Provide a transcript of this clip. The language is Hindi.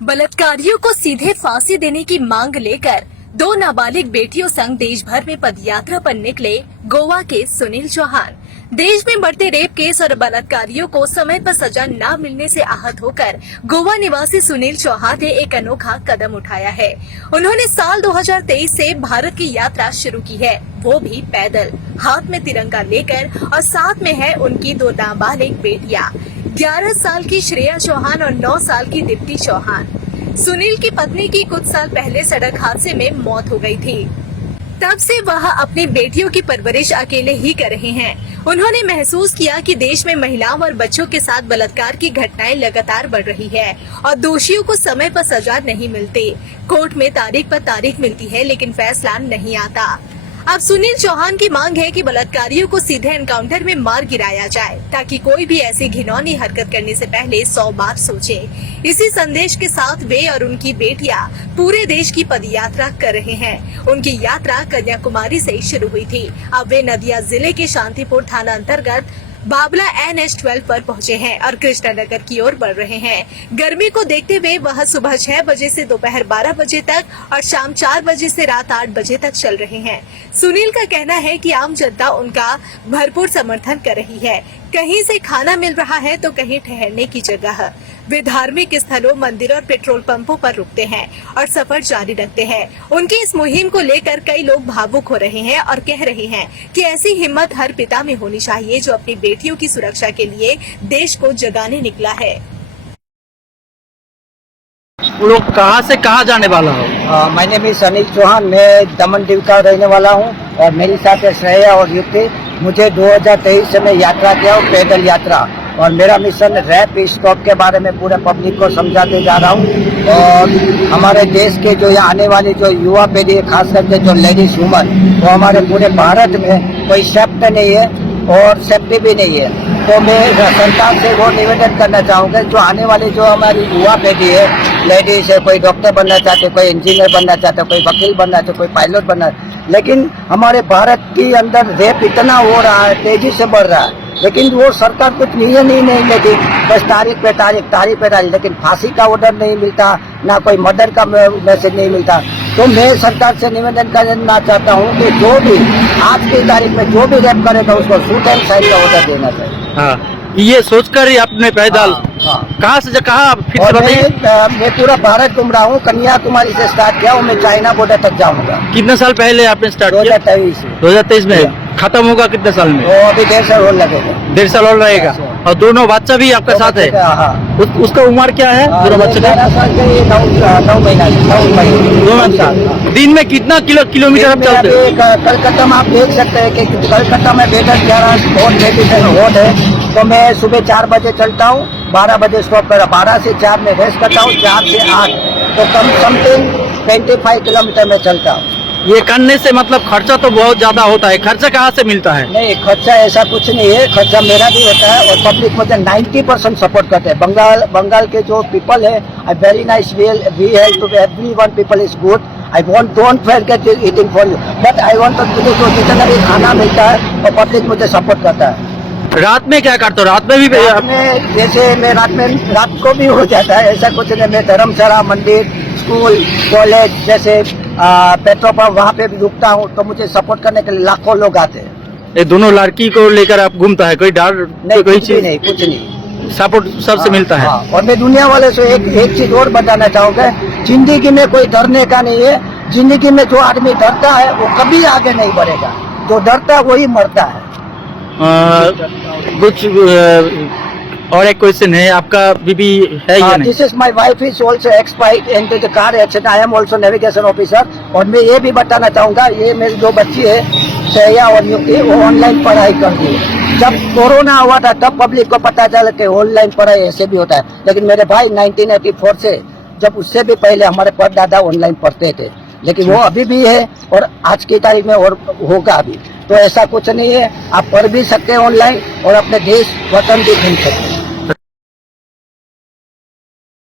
बलात्कारियों को सीधे फांसी देने की मांग लेकर दो नाबालिग बेटियों संग देश भर में पदयात्रा पर निकले गोवा के सुनील चौहान। देश में बढ़ते रेप केस और बलात्कारियों को समय पर सजा न मिलने से आहत होकर गोवा निवासी सुनील चौहान ने एक अनोखा कदम उठाया है। उन्होंने साल 2023 से भारत की यात्रा शुरू की है, वो भी पैदल, हाथ में तिरंगा लेकर, और साथ में है उनकी दो नाबालिग बेटियां, 11 साल की श्रेया चौहान और 9 साल की दीप्ति चौहान। सुनील की पत्नी की कुछ साल पहले सड़क हादसे में मौत हो गई थी। तब से वह अपनी बेटियों की परवरिश अकेले ही कर रहे हैं। उन्होंने महसूस किया कि देश में महिलाओं और बच्चों के साथ बलात्कार की घटनाएं लगातार बढ़ रही है और दोषियों को समय पर सजा नहीं मिलती। कोर्ट में तारीख पर तारीख मिलती है लेकिन फैसला नहीं आता। अब सुनील चौहान की मांग है कि बलात्कारियों को सीधे एनकाउंटर में मार गिराया जाए ताकि कोई भी ऐसी घिनौनी हरकत करने से पहले 100 बार सोचे। इसी संदेश के साथ वे और उनकी बेटियां पूरे देश की पदयात्रा कर रहे हैं। उनकी यात्रा कन्याकुमारी से शुरू हुई थी। अब वे नदिया जिले के शांतिपुर थाना अंतर्गत बाबला NH12 पर पहुंचे हैं और कृष्णानगर की ओर बढ़ रहे हैं। गर्मी को देखते हुए वह सुबह 6 बजे से दोपहर 12 बजे तक और शाम 4 बजे से रात 8 बजे तक चल रहे हैं। सुनील का कहना है कि आम जनता उनका भरपूर समर्थन कर रही है। कहीं से खाना मिल रहा है तो कहीं ठहरने की जगह। वे धार्मिक स्थलों, मंदिरों और पेट्रोल पंपों पर रुकते हैं और सफर जारी रखते हैं। उनकी इस मुहिम को लेकर कई लोग भावुक हो रहे हैं और कह रहे हैं कि ऐसी हिम्मत हर पिता में होनी चाहिए जो अपनी बेटियों की सुरक्षा के लिए देश को जगाने निकला है। लोग कहाँ से कहाँ जाने वाला हो? My name is Sunil Chauhan. मैं दमन दीव का रहने वाला हूँ और मेरे साथ है श्रेया और युक्ति। मुझे 2023 से मैं यात्रा किया हूँ, पैदल यात्रा, और मेरा मिशन रैप स्टॉप के बारे में पूरे पब्लिक को समझाते जा रहा हूँ। और हमारे देश के जो यहाँ आने वाली जो युवा पीढ़ी है, खास करके जो लेडीज वुमन, वो हमारे पूरे भारत में कोई सेफ्ट नहीं है और सेफ्टी भी नहीं है। तो मैं सरकार से वो निवेदन करना चाहूँगा, जो आने वाली जो हमारी युवा पीढ़ी है, लेडीज है, कोई डॉक्टर बनना चाहते, कोई इंजीनियर बनना चाहते, कोई वकील बनना चाहते, कोई पायलट बनना, लेकिन हमारे भारत के अंदर रेप इतना हो रहा है, तेजी से बढ़ रहा है, लेकिन वो सरकार कुछ नियम ही नहीं लेती। बस तारीख पे तारीख, लेकिन फांसी का ऑर्डर नहीं मिलता, ना कोई मर्डर का मैसेज नहीं मिलता। तो मैं सरकार से निवेदन करना चाहता हूँ कि जो भी आज की तारीख में जो भी रेप करेगा उसको शूट एंड साइड का ऑर्डर देना चाहिए। हाँ, ये सोचकर ही आपने पैदल कहाँ से कहाँ फिर मैं पूरा भारत घूम रहा हूँ। कन्याकुमारी से स्टार्ट किया हूँ, मैं चाइना बॉर्डर तक जाऊँगा। कितने साल पहले आपने स्टार्ट किया? 2023 में। खत्म होगा कितने साल में? वो अभी 1.5 साल और लगेगा। 1.5 साल और रहेगा। और दोनों बच्चा भी आपके साथ है? उसका उम्र क्या है दोनों बच्चे का? 9 महीना। 2 साल। दिन में कितना किलोमीटर आप चलते हैं? कलकत्ता में आप देख सकते हैं कि कलकत्ता में बेटर 11 है। तो मैं सुबह 4 बजे चलता हूँ, 12 बजे स्टॉप कर, 12 से 4 में रेस्ट करता हूँ, 4 से 8, तो कम समथिंग 25 किलोमीटर में चलता हूँ। ये करने से मतलब खर्चा तो बहुत ज्यादा होता है। खर्चा कहाँ से मिलता है? नहीं, खर्चा ऐसा कुछ नहीं है, खर्चा मेरा भी होता है और पब्लिक मुझे 90% सपोर्ट करते हैं। बंगाल के जो पीपल है, very nice, we help to everyone, people is good. I want don't forget eating for you, but I want मुझे जो जितना भी खाना मिलता है और पब्लिक मुझे सपोर्ट करता है। रात में क्या करते हो? रात में भी? जैसे मैं रात को भी हो जाता है, ऐसा कुछ नहीं। मैं धर्मशाला, मंदिर, स्कूल, कॉलेज, जैसे पेट्रोल पंप, वहाँ पे भी रुकता हूँ, तो मुझे सपोर्ट करने के लिए लाखों लोग आते हैं। ये दोनों लड़की को लेकर आप घूमता है? कोई डर नहीं? कोई चीज नहीं, कुछ नहीं, सपोर्ट सबसे मिलता है। और मैं दुनिया वाले से एक चीज और बताना चाहूँगा, जिंदगी में कोई डरने का नहीं है। जिंदगी में जो आदमी डरता है वो कभी आगे नहीं बढ़ेगा, जो डरता है वही मरता है। कुछ और एक क्वेश्चन है, आपका बीबी है या नहीं? This is my wife is also expired into the car accident. I am also navigation officer. और मैं ये भी बताना चाहूँगा, ये मेरी जो बच्ची है श्रेया और युक्ति, वो ऑनलाइन पढ़ाई कर रही है। जब कोरोना हुआ था तब पब्लिक को पता चला कि ऑनलाइन पढ़ाई ऐसे भी होता है, लेकिन मेरे भाई 1984 से, जब उससे भी पहले हमारे परदादा ऑनलाइन पढ़ते थे, लेकिन वो अभी भी है और आज की तारीख में और होगा अभी। तो ऐसा कुछ नहीं है, आप पढ़ भी सकते हैं ऑनलाइन और अपने देश वतन भी घूम सकते हैं।